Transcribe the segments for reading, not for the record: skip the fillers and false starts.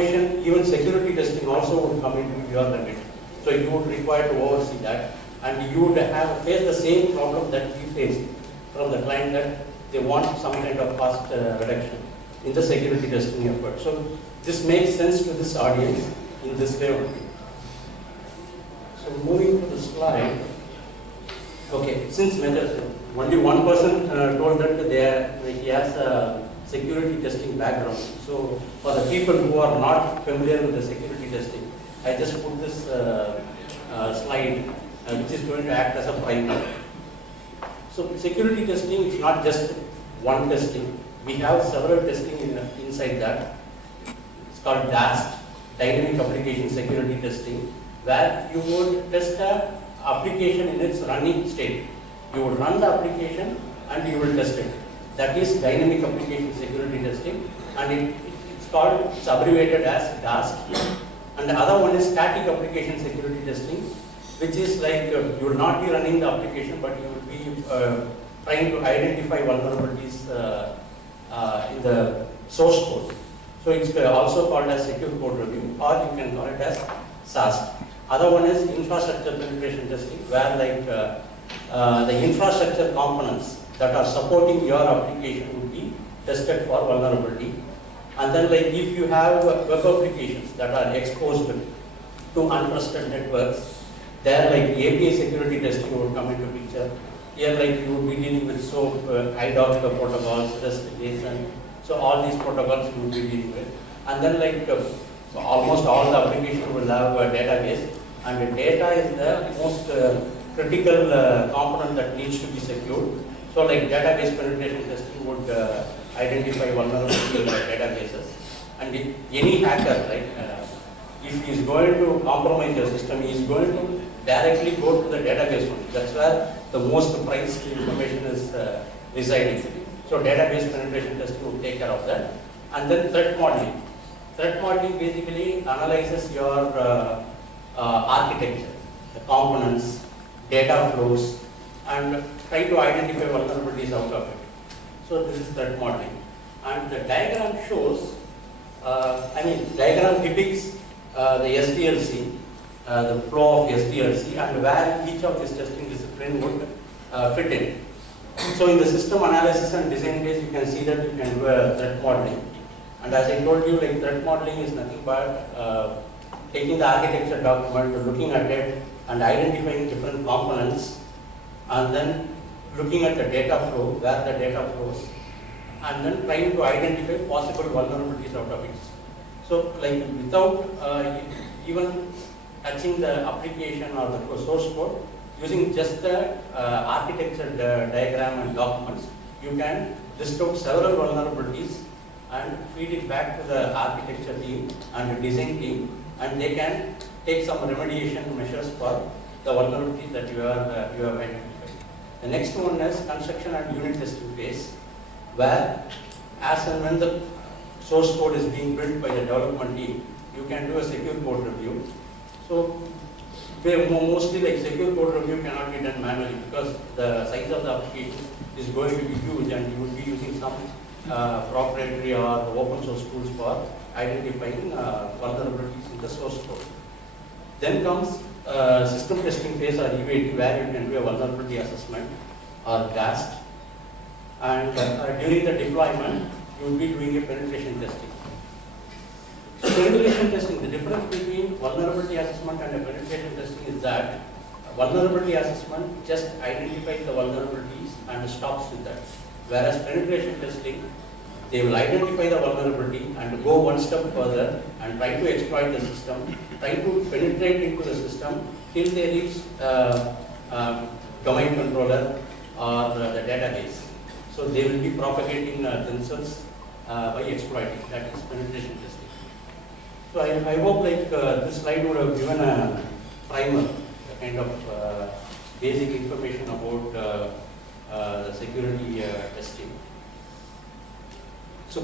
Even security testing also would come into your limit. So you would require to oversee that, and you would have face the same problem that we faced from the client, that they want some kind of cost reduction in the security testing effort. So this makes sense to this audience in this way only. So moving to the slide. Okay, since only one person told that he has a security testing background. So for the people who are not familiar with the security testing, I just put this slide which is going to act as a primer. So security testing is not just one testing. We have several testing inside that. It's called DAST, Dynamic Application Security Testing, where you would test a application in its running state. You would run the application and you will test it. That is Dynamic Application Security Testing, and it's abbreviated as DAST. And the other one is Static Application Security Testing, which is like you will not be running the application, but you will be trying to identify vulnerabilities in the source code. So it's also called as Secure Code Review, or you can call it as SAST. Other one is Infrastructure Penetration Testing, where like the infrastructure components that are supporting your application would be tested for vulnerability. And then like if you have web applications that are exposed to untrusted networks, there like API security testing would come into picture. Here like you would be dealing with SOAP, IDOC protocols, REST, JSON. So all these protocols you would be dealing with. And then like almost all the applications will have a database, and the data is the most critical component that needs to be secured. So like database penetration testing would identify vulnerability in the databases. And if any hacker, right, if he is going to compromise your system, he is going to directly go to the database one. That's where the most prized information is residing. So database penetration testing will take care of that. And then threat modeling. Threat modeling basically analyzes your architecture, the components, data flows, and try to identify vulnerabilities out of it. So this is threat modeling. And the diagram shows, diagram depicts the SDLC, the flow of SDLC, and where each of these testing disciplines would fit in. So in the system analysis and design phase, you can see that you can do a threat modeling. And as I told you, like threat modeling is nothing but taking the architecture document, looking at it, and identifying different components, and then looking at the data flow, where the data flows, and then trying to identify possible vulnerabilities out of it. So like without even touching the application or the source code, using just the architecture diagram and documents, you can list out several vulnerabilities and feed it back to the architecture team and the design team, and they can take some remediation measures for the vulnerabilities that you have identified. The next one is construction and unit testing phase, where as and when the source code is being built by the development team, you can do a secure code review. So mostly like secure code review cannot be done manually, because the size of the application is going to be huge, and you will be using some proprietary or open source tools for identifying vulnerabilities in the source code. Then comes system testing phase, or UAT, where you can do a vulnerability assessment or GAST. And during the deployment, you will be doing a penetration testing. So penetration testing, the difference between vulnerability assessment and a penetration testing is that vulnerability assessment just identifies the vulnerabilities and stops with that. Whereas penetration testing, they will identify the vulnerability and go one step further and try to exploit the system, try to penetrate into the system till they reach domain controller or the database. So they will be propagating themselves by exploiting. That is penetration testing. So I hope like this slide would have given a primer, a kind of basic information about the security testing. So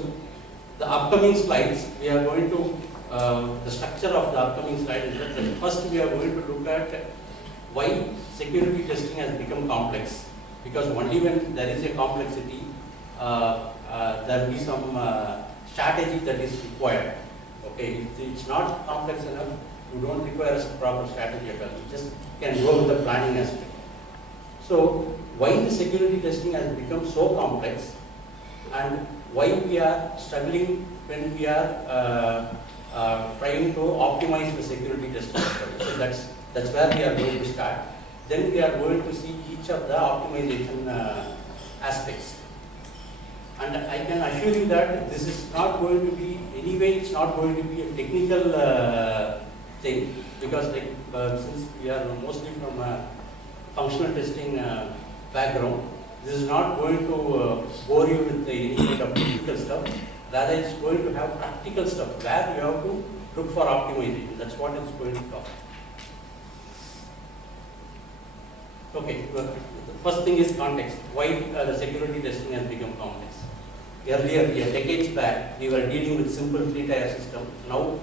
the upcoming slides, we are going to, the structure of the upcoming slide is that first we are going to look at why security testing has become complex. Because only when there is a complexity, there will be some strategy that is required. Okay, if it's not complex enough, you don't require a proper strategy at all. You just can go with the planning aspect. So why the security testing has become so complex, and why we are struggling when we are trying to optimize the security testing. So that's where we are going to start. Then we are going to see each of the optimization aspects. And I can assure you that this is not going to be, anyway, it's not going to be a technical thing, because since we are mostly from a functional testing background, this is not going to bore you with any kind of technical stuff. Rather, it's going to have practical stuff where you have to look for optimization. That's what it's going to talk. Okay, the first thing is context. Why the security testing has become complex. Earlier, decades back, we were dealing with simple 3-tier system. Now,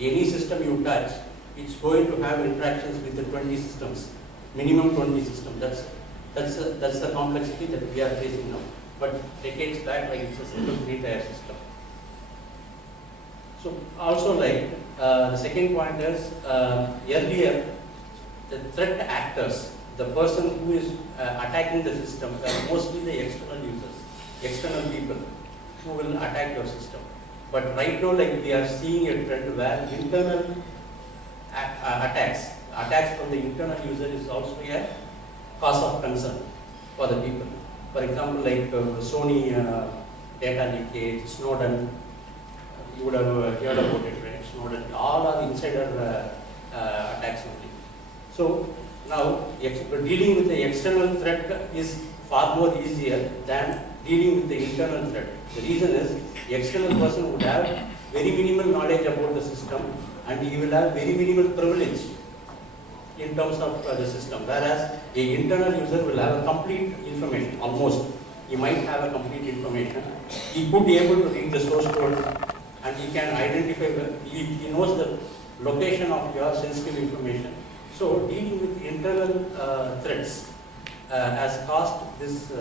any system you touch, it's going to have interactions with the 20 systems, minimum 20 systems. That's the complexity that we are facing now. But decades back, it's a simple 3-tier system. So also the second point is, earlier, the threat actors, the person who is attacking the system, are mostly the external users, external people who will attack your system. But right now, we are seeing a trend where internal attacks from the internal user is also a cause of concern for the people. For example, Sony data leakage, Snowden, you would have heard about it, right? Snowden, all are insider attacks only. So now, dealing with the external threat is far more easier than dealing with the internal threat. The reason is, the external person would have very minimal knowledge about the system, and he will have very minimal privilege in terms of the system, whereas the internal user will have a complete information, almost. He might have a complete information. He could be able to read the source code, and he can identify, he knows the location of your sensitive information. So dealing with internal threats has caused this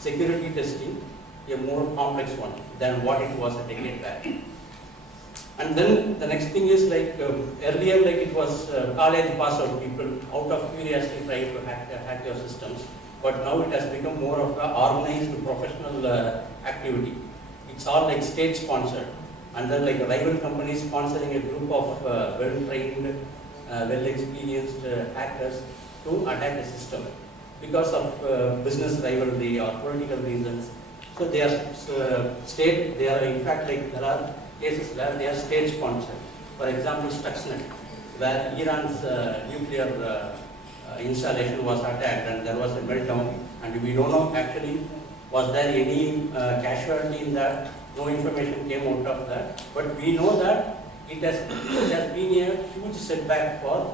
security testing a more complex one than what it was a decade back. And then the next thing is earlier, it was college pass out people out of curiosity trying to hack your systems, but now it has become more of an organized professional activity. It's all state sponsored, and then rival companies sponsoring a group of well-trained, well-experienced hackers to attack the system because of business rivalry or political reasons. So they are they are in fact there are cases where they are state sponsored. For example, Stuxnet, where Iran's nuclear installation was attacked and there was a meltdown, and we don't know actually was there any casualty in that. No information came out of that, but we know that it has been a huge setback for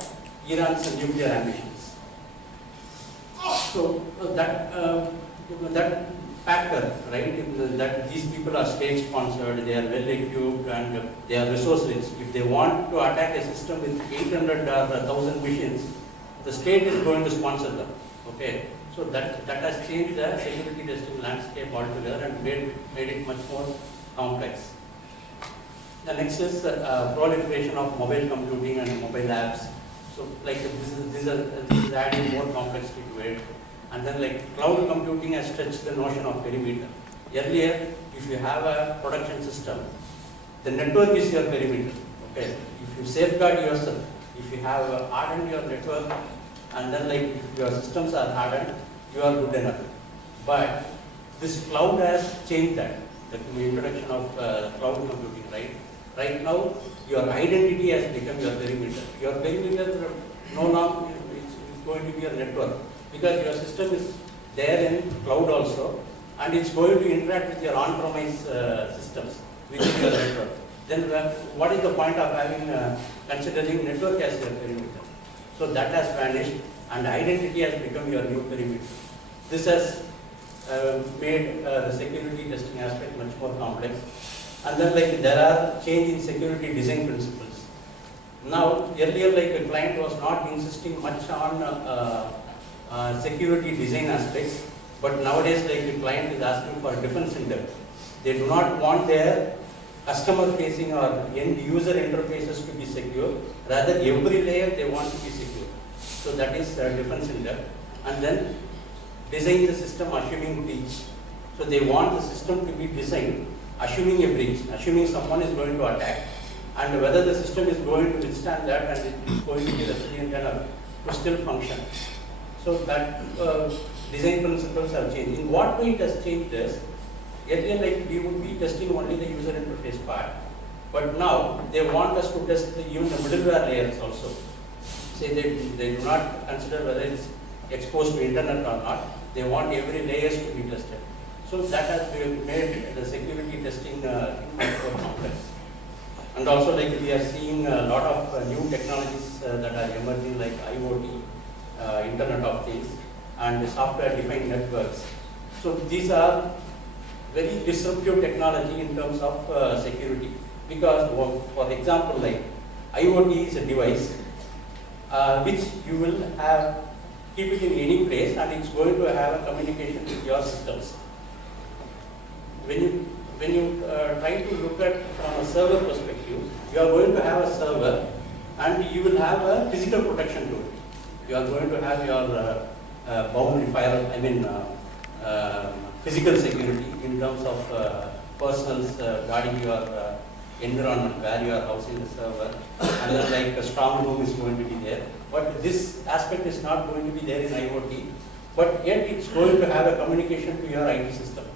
Iran's nuclear ambitions. So that factor, right, that these people are state sponsored, they are well equipped, and they are resource rich. If they want to attack a system with 800 or 1,000 machines, the state is going to sponsor them. Okay, so that has changed the security testing landscape altogether and made it much more complex. The next is proliferation of mobile computing and mobile apps. So this is adding more complexity to it. And then cloud computing has stretched the notion of perimeter. Earlier, if you have a production system, the network is your perimeter. Okay, if you safeguard yourself, if you have hardened your network, and then if your systems are hardened, you are good enough. But this cloud has changed that. The introduction of cloud computing, right? Right now, your identity has become your perimeter. Your perimeter no longer is going to be your network, because your system is there in cloud also, and it's going to interact with your on-premise systems within your network. Then what is the point of having considering network as your perimeter? So that has vanished, and identity has become your new perimeter. This has made the security testing aspect much more complex. And then there are change in security design principles. Now, earlier a client was not insisting much on security design aspects, but nowadays the client is asking for defense in depth. They do not want their customer facing or end user interfaces to be secure, rather every layer they want to be secure. So that is a difference in that. And then design the system assuming breach. So they want the system to be designed assuming a breach, assuming someone is going to attack, and whether the system is going to withstand that and it is going to be resilient enough to still function. So that design principles have changed. In what way it has changed is, earlier like we would be testing only the user interface part, but now they want us to test even the middleware layers also. Say they do not consider whether it's exposed to internet or not. They want every layers to be tested. So that has made the security testing much more complex. And also like we are seeing a lot of new technologies that are emerging like IoT, Internet of Things, and software-defined networks. So these are very disruptive technology in terms of security. Because for example, like IoT is a device which you will have, keep it in any place and it's going to have a communication with your systems. When you try to look at from a server perspective, you are going to have a server and you will have a physical protection to it. You are going to have your boundary physical security in terms of personals guarding your environment where you are housing the server, and then like a strong room is going to be there. But this aspect is not going to be there in IoT, but yet it's going to have a communication to your IT system.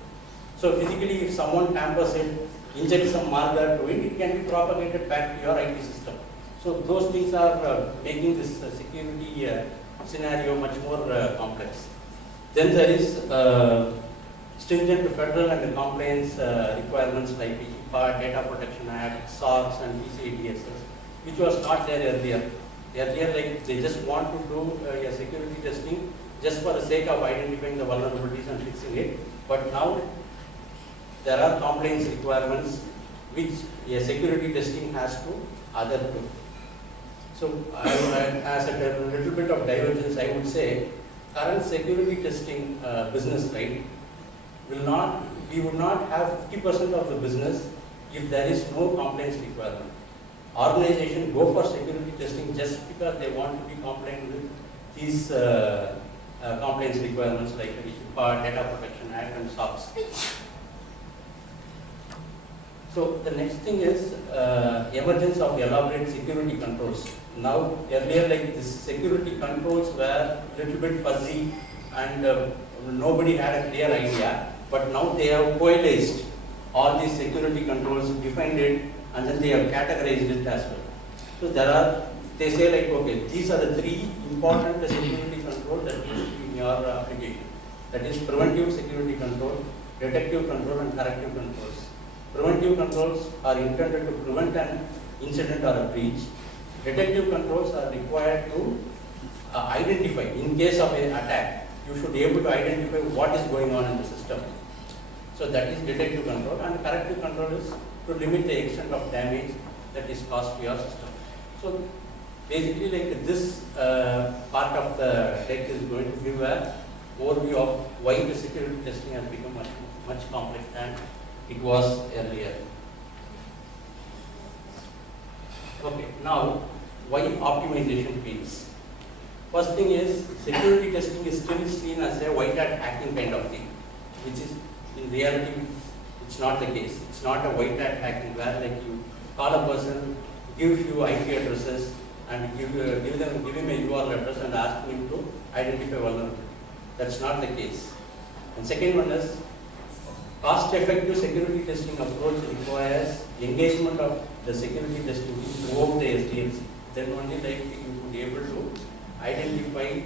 So physically, if someone tampers it, injects some malware to it, it can be propagated back to your IT system. So those things are making this security scenario much more complex. Then there is stringent federal and compliance requirements like the HIPAA, Data Protection Act, SOX and PCI DSS, which was not there earlier. Earlier, like they just want to do a security testing just for the sake of identifying the vulnerabilities and fixing it. But now there are compliance requirements which a security testing has to adhere to. So as a little bit of divergence, I would say current security testing business, right, we would not have 50% of the business if there is no compliance requirement. Organizations go for security testing just because they want to be compliant with these compliance requirements like the HIPAA, Data Protection Act and SOX. So the next thing is emergence of elaborate security controls. Now earlier like this security controls were a little bit fuzzy and nobody had a clear idea, but now they have coalesced all these security controls, defined it, and then they have categorized it as well. So they say like, okay, these are the three important security controls that needs to be in your application. That is preventive security control, detective control and corrective controls. Preventive controls are intended to prevent an incident or a breach. Detective controls are required to identify, in case of an attack, you should be able to identify what is going on in the system. So that is detective control, and corrective control is to limit the extent of damage that is caused to your system. So basically like this part of the deck is going to give an overview of why the security testing has become much complex than it was earlier. Okay, now why optimization fails? First thing is security testing is still seen as a white hat hacking kind of thing, which is in reality it's not the case. It's not a white hat hacking where like you call a person, give you IP addresses and give him a URL address and ask him to identify vulnerability. That's not the case. And second one is cost-effective security testing approach requires engagement of the security testing throughout the SDLC. Then only like you would be able to identify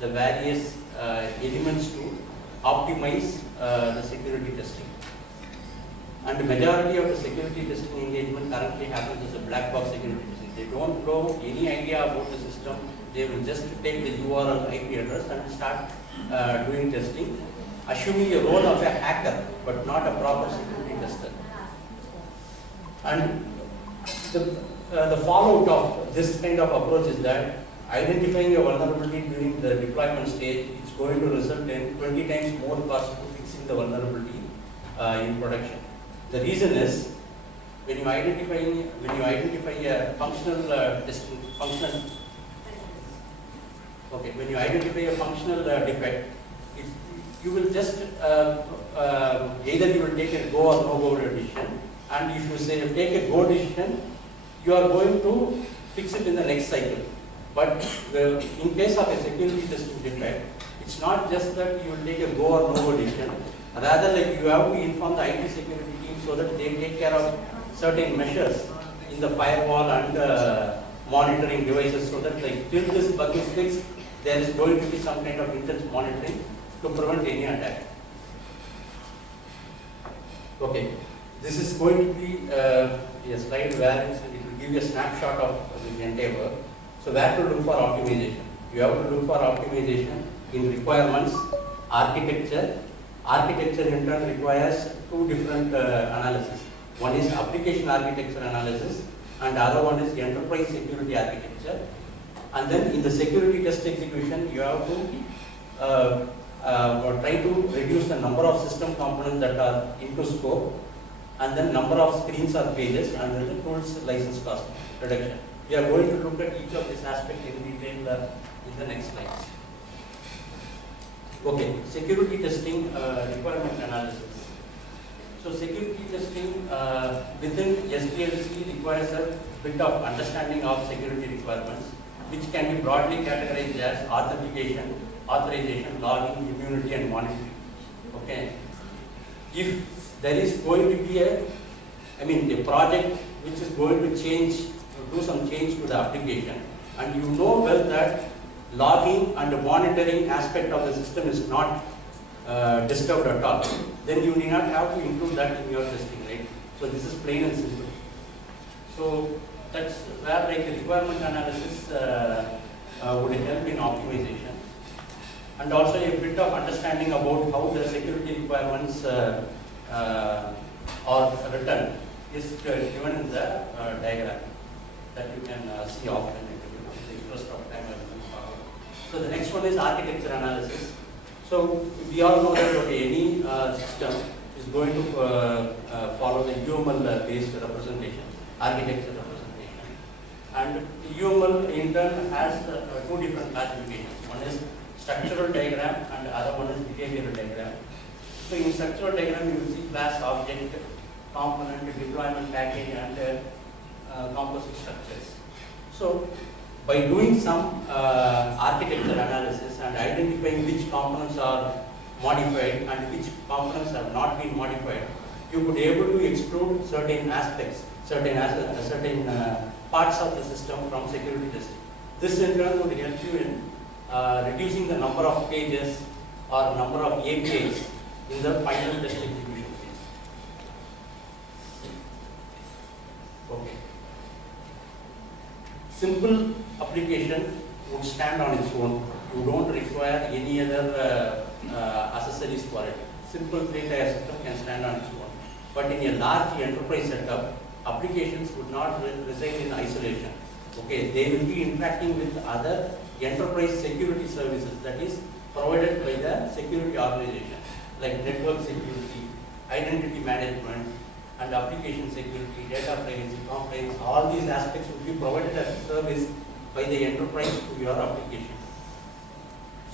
the various elements to optimize the security testing. And the majority of the security testing engagement currently happens as a black box security testing. They don't know any idea about the system. They will just take the URL IP address and start doing testing, assuming a role of a hacker, but not a proper security tester. And the fallout of this kind of approach is that identifying a vulnerability during the deployment stage is going to result in 20 times more cost to fixing the vulnerability in production. The reason is when you identify a functional when you identify a functional defect, you will just either you will take a go or no go decision, and if you say take a go decision, you are going to fix it in the next cycle. But in case of a security testing defect, it's not just that you will take a go or no go decision. Rather, like you have to inform the IT security team so that they take care of certain measures in the firewall and monitoring devices, so that like till this bug is fixed, there is going to be some kind of intense monitoring to prevent any attack. Okay, this is going to be a slide where it will give you a snapshot of the entire work. So where to look for optimization? You have to look for optimization in requirements, architecture. Architecture in turn requires two different analysis. One is application architecture analysis, and the other one is enterprise security architecture. And then in the security test execution, you have to try to reduce the number of system components that are into scope, and then number of screens or pages, and then the tools license cost reduction. We are going to look at each of these aspects in detail in the next slides. Okay, security testing requirement analysis. So security testing within SDLC requires a bit of understanding of security requirements, which can be broadly categorized as authentication, authorization, logging, immunity, and monitoring. Okay. If there is going to be a project which is going to do some change to the application, and you know well that logging and the monitoring aspect of the system is not disturbed at all, then you need not have to include that in your testing, right? So this is plain and simple. So that's where like the requirement analysis would help in optimization, and also a bit of understanding about how the security requirements are written is given in the diagram that you can see often in the interest of time. So the next one is architecture analysis. So we all know that any system is going to follow the UML based representation, architecture representation. And UML in turn has two different classifications. One is structural diagram and the other one is behavioral diagram. So in structural diagram you will see class, object, component, deployment package, and composite structures. So by doing some architecture analysis and identifying which components are modified and which components have not been modified, you could be able to exclude certain aspects, certain parts of the system from security testing. This in turn would help you in reducing the number of pages or number of APIs in the final test execution phase. Okay. Simple application would stand on its own. You don't require any other accessories for it. Simple 3-tier system can stand on its own. But in a large enterprise setup, applications would not reside in isolation. Okay, they will be interacting with other enterprise security services that is provided by the security organization, like network security, identity management, and application security, data privacy, compliance. All these aspects will be provided as a service by the enterprise to your application.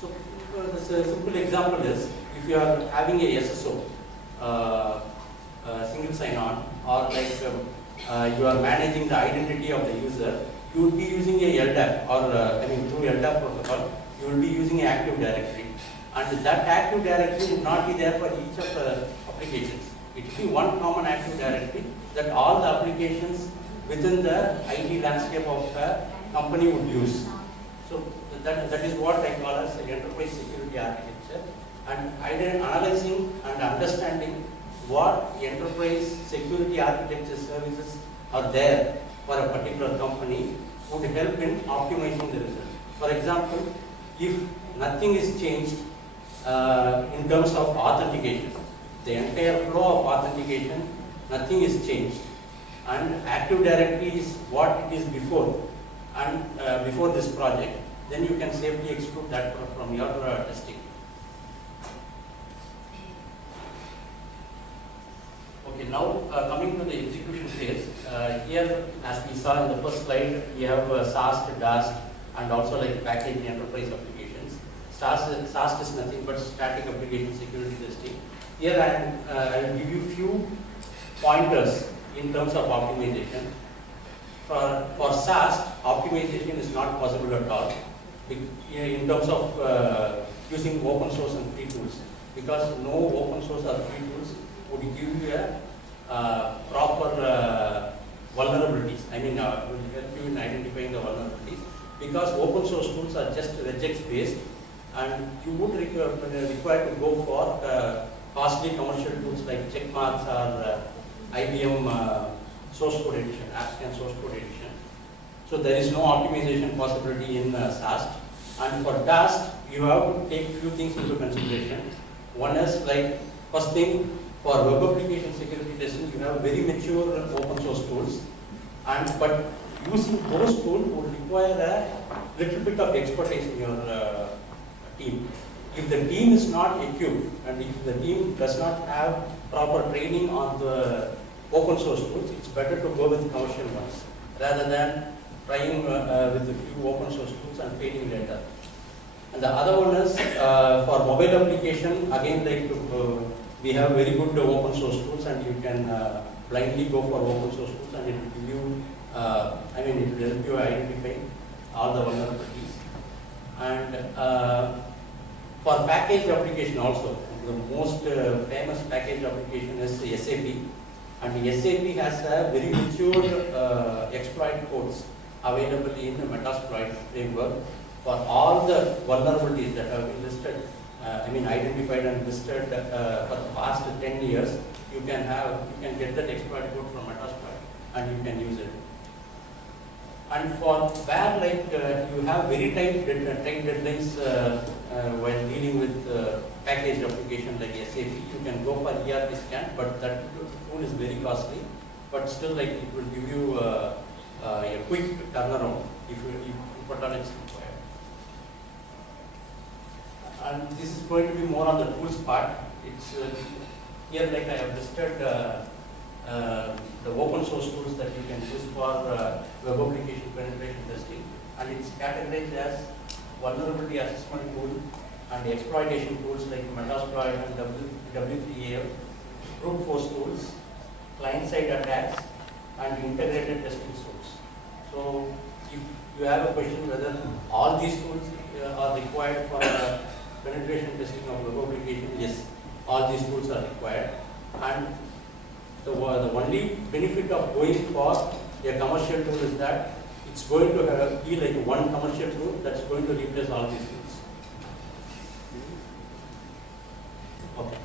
So a simple example is, if you are having a SSO, single sign-on, or like you are managing the identity of the user, you will be using a LDAP, or through LDAP protocol, you will be using an Active Directory. And that Active Directory would not be there for each of the applications. It will be one common Active Directory that all the applications within the IT landscape of the company would use. So that is what I call as enterprise security architecture. And analyzing and understanding what enterprise security architecture services are there for a particular company would help in optimizing the results. For example, if nothing is changed in terms of authentication, the entire flow of authentication, nothing is changed, and Active Directory is what it is before, and before this project, then you can safely exclude that from your testing. Okay. Okay, now coming to the execution phase, here as we saw in the first slide, we have SAST, DAST, and also like packaged enterprise applications. SAST is nothing but static application security testing. Here I will give you few pointers in terms of optimization. For SAST, optimization is not possible at all in terms of using open source and free tools, because no open source or free tools would give you a proper vulnerabilities. I mean, will help you in identifying the vulnerabilities, because open source tools are just regex based, and you would require to go for costly commercial tools like checkmarks or IBM source code edition, AppScan source code edition. So there is no optimization possibility in SAST. And for DAST, you have to take few things into consideration. One is like, first thing, for web application security testing, you have very mature open source tools, but using those tools would require a little bit of expertise in your team. If the team is not equipped and if the team does not have proper training on the open source tools, it's better to go with commercial ones rather than trying with a few open source tools and failing later. And the other one is for mobile application, again, like we have very good open source tools, and you can blindly go for open source tools, and it will give you, it will help you identify all the vulnerabilities. And for packaged application also, the most famous packaged application is SAP, and SAP has a very mature exploit codes available in the Metasploit framework for all the vulnerabilities that have been listed, identified and listed for the past 10 years. You can get that exploit code from Metasploit and you can use it. And for where you have very tight deadlines while dealing with packaged application like SAP, you can go for ERP scan, but that tool is very costly. But still, it will give you a quick turnaround if at all it's required. And this is going to be more on the tools part. It's here, I have listed the open source tools that you can use for web application penetration testing, and it's categorized as vulnerability assessment tool and exploitation tools like Metasploit and W3AF, brute force tools, client-side attacks, and integrated testing tools. So if you have a question whether all these tools are required for penetration testing of web application, yes, all these tools are required. And the only benefit of going for a commercial tool is that it's going to be like one commercial tool that's going to replace all these tools. Okay.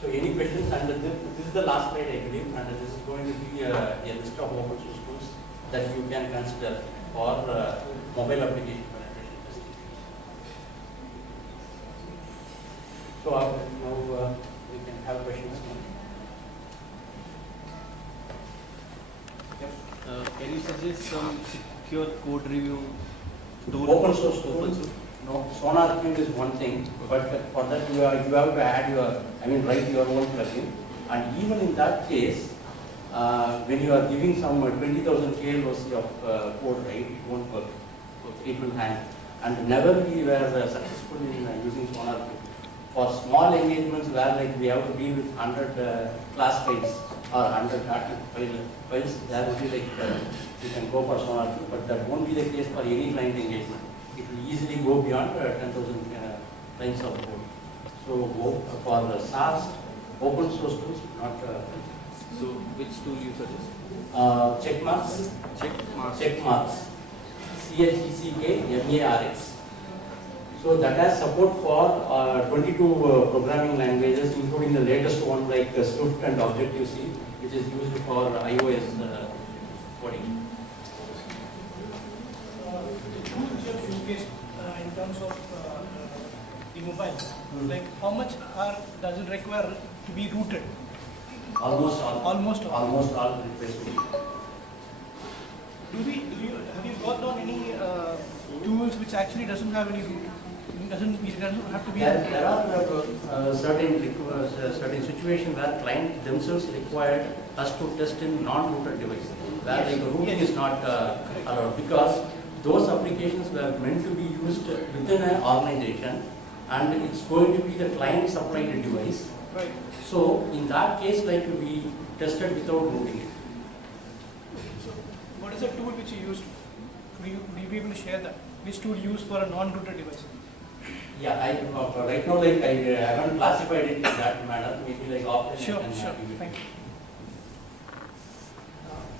So any questions? And this is the last slide, I believe, and this is going to be a list of open source tools that you can consider for mobile application penetration testing. So now we can have questions. Can you suggest some secure code review tool? Open source tools? No, SonarQube is one thing, but for that you have to add write your own plugin. And even in that case, when you are giving some 20,000 KLOC of code, right, it won't work. It will hang. And never we were successful in using SonarQube. For small engagements where we have to deal with 100 class files or 100 files, there will be you can go for SonarQube, but that won't be the case for any client engagement. It will easily go beyond 10,000 lines of code. So for the SaaS, open source tools, not. So which tool you suggest? Checkmarks. Checkmarks. Checkmarks. CHECKMARX. So that has support for 22 programming languages, including the latest one like Swift and Objective-C, which is used for iOS coding. In terms of the mobile, how much does it require to be rooted? Almost all. Almost all. Almost all requires to be. Have you worked on any tools which actually doesn't have any root? It doesn't have to be. There are certain situations where client themselves required us to test in non-routed device, where Yes. like routing Yes. is not allowed, because those applications were meant to be used within an organization, and it's going to be the client supplied device. Right. So in that case, like we tested without routing it. So, what is the tool which you used? Will you be able to share that? Which tool you use for a non-routed device? Yeah, right now like I haven't classified it in that manner. Maybe like often. Sure, sure. Thank you.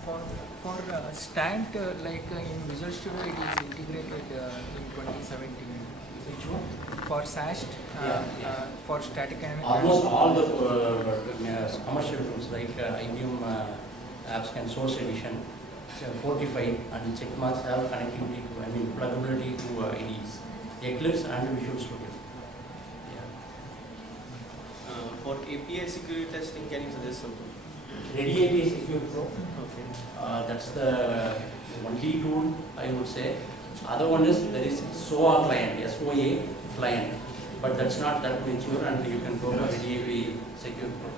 For Stant, in Visual Studio, it is integrated in 2017. Which one? For SAST, for static and Almost all the commercial tools like IBM AppScan Source Edition, 45 and checkmarks have connectivity to, pluggability to IDEs, Eclipse and Visual Studio. For API security testing, can you suggest something? Ready API Secure Pro, Okay. that's the only tool I would say. Other one is there is SOA client, SOA client, but that's not that mature, and you can go for Ready API Secure Pro.